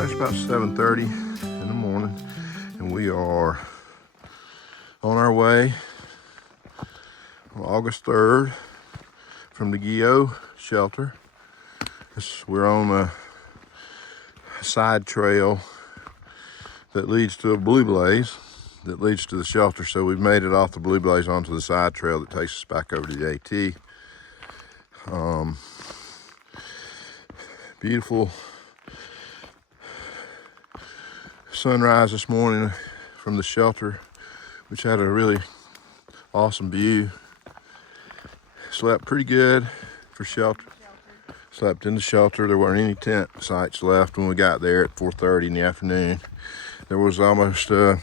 All right, it's about 7:30 in the morning, and we are on our way on August 3rd from the Guyot shelter. We're on a side trail that leads to a blue blaze that leads to the shelter. So we've made it off the blue blaze onto the side trail that takes us back over to the AT. Beautiful sunrise this morning from the shelter, which had a really awesome view. Slept pretty good for shelter. Slept in the shelter. There weren't any tent sites left when we got there at 4:30 in the afternoon. There was almost 90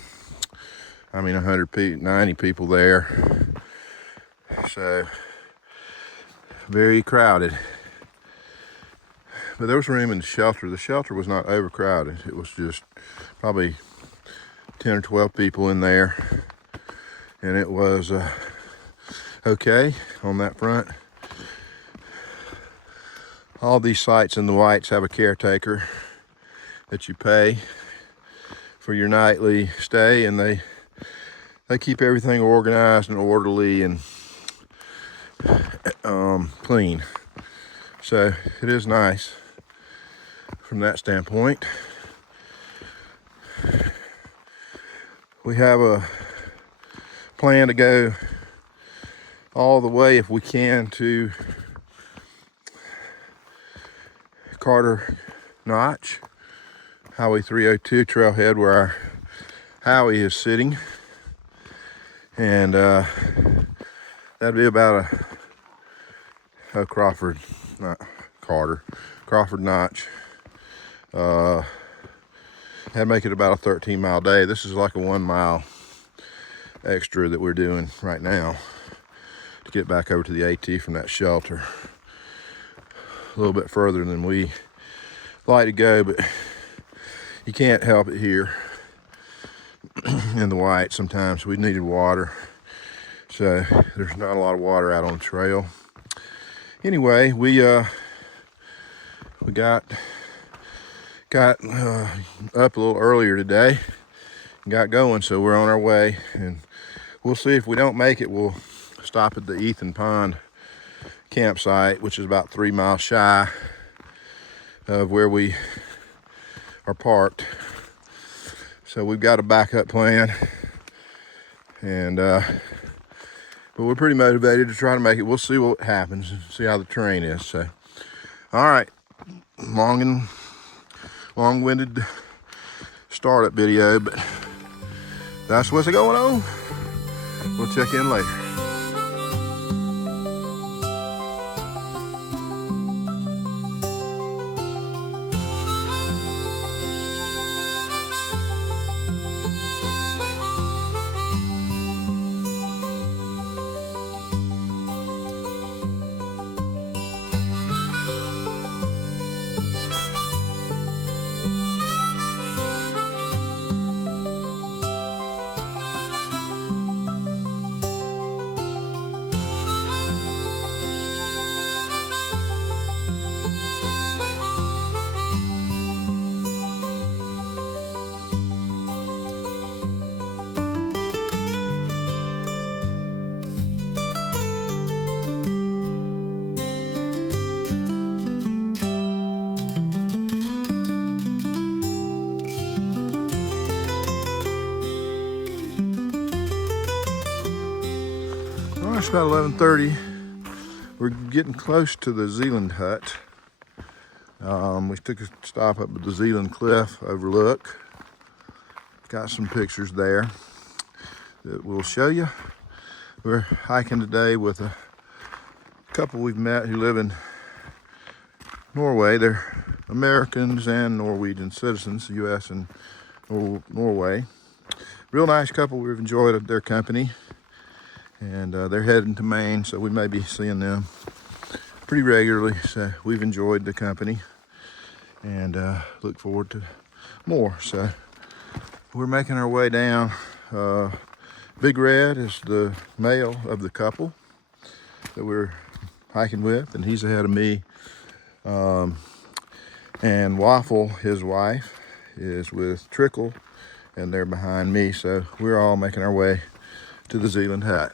people there. So very crowded. But there was room in the shelter. The shelter was not overcrowded. It was just probably 10 or 12 people in there. And it was okay on that front. All these sites in the Whites have a caretaker that you pay for your nightly stay, and they keep everything organized and orderly and clean. So it is nice from that standpoint. We have a plan to go all the way, if we can, to Carter Notch, Highway 302 trailhead, where our Howie is sitting. And that'd be about Crawford Notch. That'd make it about a 13-mile day. This is like a 1 mile extra that we're doing right now to get back over to the AT from that shelter. A little bit further than we like to go, but you can't help it here in the White. Sometimes we needed water, so there's not a lot of water out on the trail. Anyway, we got up a little earlier today and got going, so we're on our way, and we'll see. If we don't make it, we'll stop at the Ethan Pond campsite, which is about 3 miles shy of where we are parked. So we've got a backup plan, and but we're pretty motivated to try to make it. We'll see what happens and see how the terrain is. So, all right, long-winded startup video, but that's what's going on. We'll check in later. It's about 11:30. We're getting close to the Zealand hut. We took a stop up at the Zealand Cliff overlook. Got some pictures there that we'll show you. We're hiking today with a couple we've met who live in Norway. They're Americans and Norwegian citizens, U.S. and Norway. Real nice couple. We've enjoyed their company. And they're heading to Maine, so we may be seeing them pretty regularly. So we've enjoyed the company and look forward to more. So we're making our way down. Big Red is the male of the couple that we're hiking with, and he's ahead of me. And Waffle, his wife, is with Trickle, and they're behind me, so we're all making our way to the Zealand hut.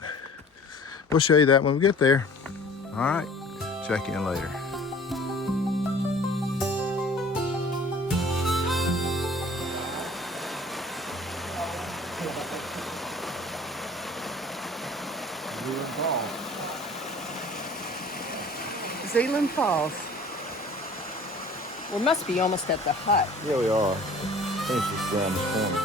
We'll show you that when we get there. All right, check in later. Zealand Falls. We must be almost at the hut. Yeah, we are. I think it's just around this corner.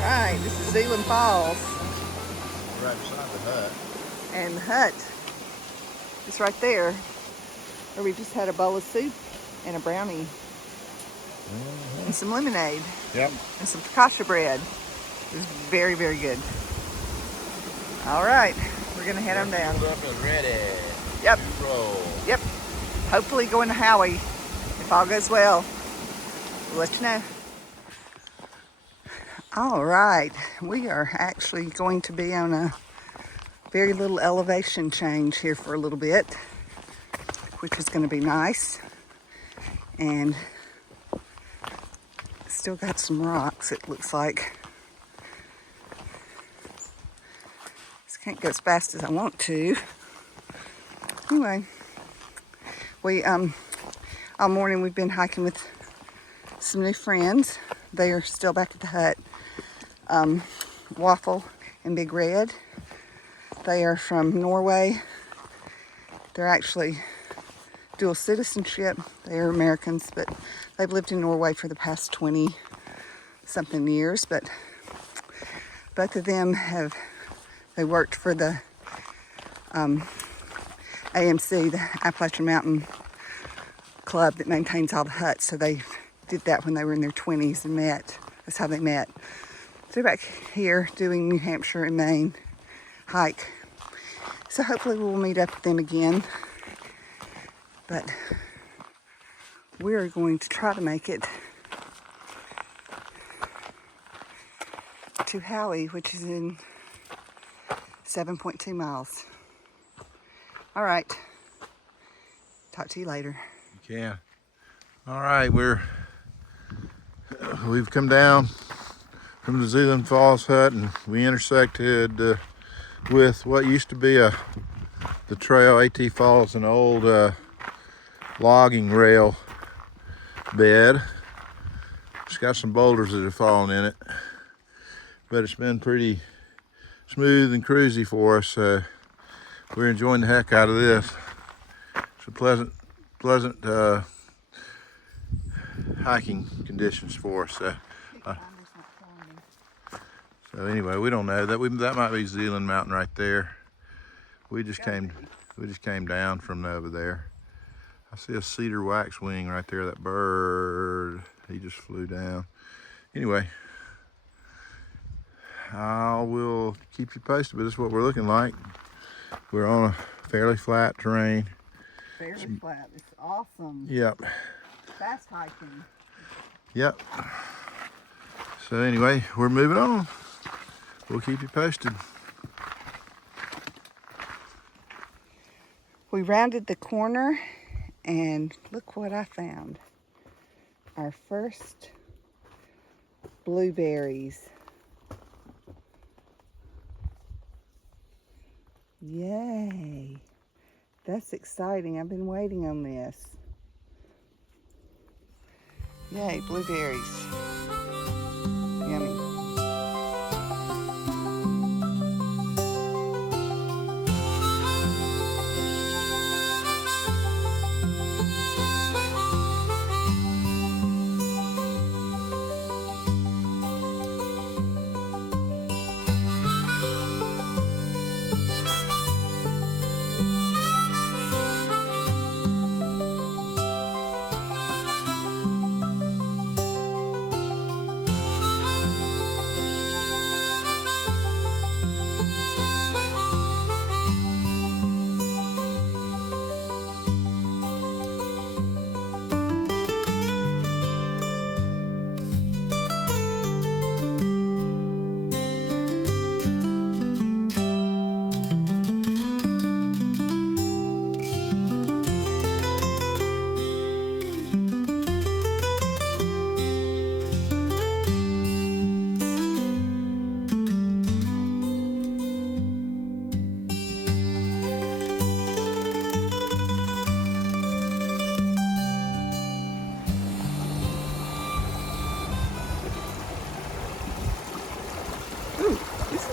Right, this is Zealand Falls. We're right beside the hut. And the hut is right there, where we just had a bowl of soup and a brownie. And some lemonade. Yep. And some focaccia bread. It was very, very good. All right, we're gonna head on down. Up and ready. Yep. To roll. Yep. Hopefully going to Howie. If all goes well, we'll let you know. All right, we are actually going to be on a very little elevation change here for a little bit, which is going to be nice. And still got some rocks, it looks like. Just can't go as fast as I want to. Anyway, we all morning we've been hiking with some new friends. They are still back at the hut. Waffle and Big Red. They are from Norway. They're actually dual citizenship. They are Americans, but they've lived in Norway for the past 20 something years. But both of them they worked for the AMC, the Appalachian Mountain Club that maintains all the huts. So they did that when they were in their 20s and met. That's how they met. So they're back here doing New Hampshire and Maine hike. So hopefully we'll meet up with them again. But we're going to try to make it to Howie, which is in 7.2 miles. All right. Talk to you later. You can. All right, we've come down from the Zealand Falls hut, and we intersected with what used to be the trail. AT Falls, an old logging rail bed. It's got some boulders that have fallen in it, but it's been pretty smooth and cruisy for us. We're enjoying the heck out of this. It's a pleasant hiking conditions for us. So anyway, we don't know that might be Zealand Mountain right there. We just came down from over there. I see a cedar waxwing right there. That bird, he just flew down. Anyway, I will keep you posted, but this is what we're looking like. We're on a fairly flat terrain. Fairly flat. It's awesome. Yep. Fast hiking. Yep. So anyway, we're moving on. We'll keep you posted. We rounded the corner and look what I found. Our first blueberries. Yay. That's exciting. I've been waiting on this. Yay, blueberries. Yummy.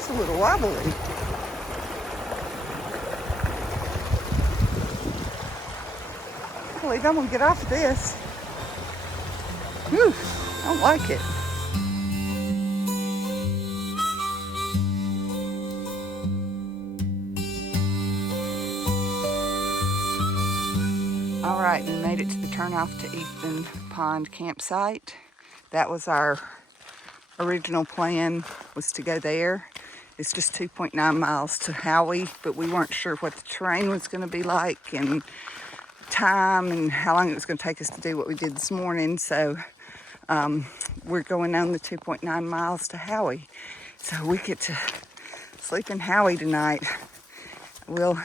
It's a little wobbly. I believe I'm gonna get off of this. Whew, I don't like it. All right, we made it to the turnoff to Ethan Pond campsite. That was our original plan, was to go there. It's just 2.9 miles to Howie, but we weren't sure what the terrain was gonna be like and time and how long it was gonna take us to do what we did this morning. So we're going on the 2.9 miles to Howie. So we get to sleep in Howie tonight. We'll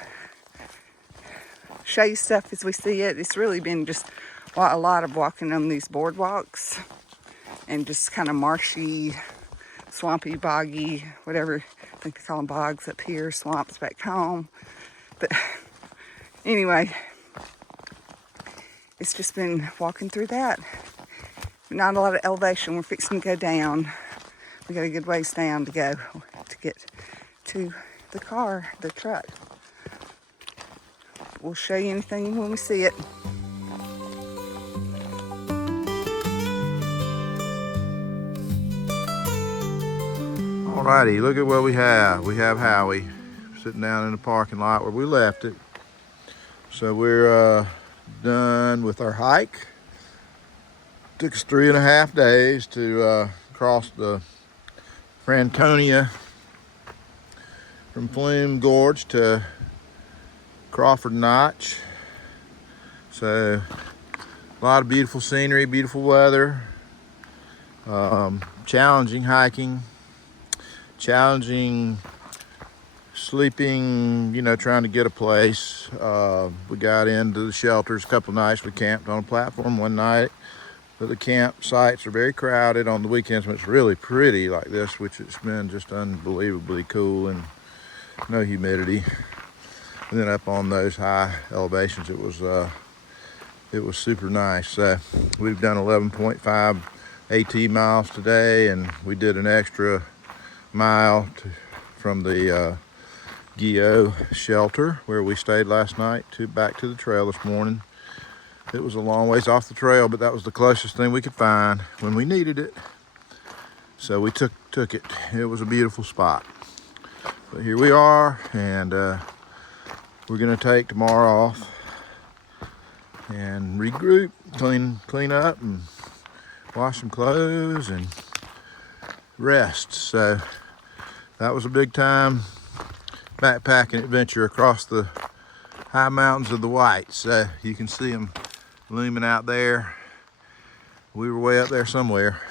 show you stuff as we see it. It's really been just a lot of walking on these boardwalks and just kind of marshy, swampy, boggy, whatever. I think they call them bogs up here, swamps back home. But anyway, it's just been walking through that. Not a lot of elevation. We're fixing to go down. We got a good ways down to go to get to the car, the truck. We'll show you anything when we see it. Alrighty, look at what we have. We have Howie sitting down in the parking lot where we left it. So we're done with our hike. Took us 3.5 days to cross the Franconia from Flume Gorge to Crawford Notch. So a lot of beautiful scenery, beautiful weather, challenging hiking, challenging sleeping, you know, trying to get a place. We got into the shelters a couple nights. We camped on a platform one night, but the campsites are very crowded on the weekends when it's really pretty like this, which it's been just unbelievably cool and no humidity. And then up on those high elevations, it was super nice. So we've done 11.5 AT miles today, and we did an extra mile from the Guyot shelter where we stayed last night back to the trail this morning. It was a long ways off the trail, but that was the closest thing we could find when we needed it. So we took it. It was a beautiful spot. But here we are, and we're gonna take tomorrow off and regroup, clean up, and wash some clothes and rest. So that was a big time backpacking adventure across the high mountains of the Whites. So you can see them looming out there. We were way up there somewhere.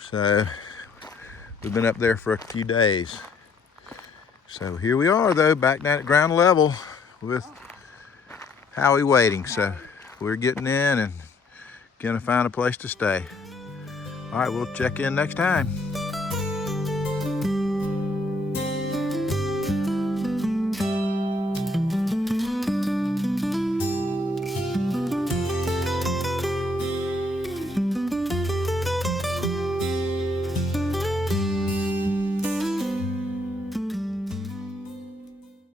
So we've been up there for a few days. So here we are though, back down at ground level with Howie waiting. So we're getting in and gonna find a place to stay. All right, we'll check in next time.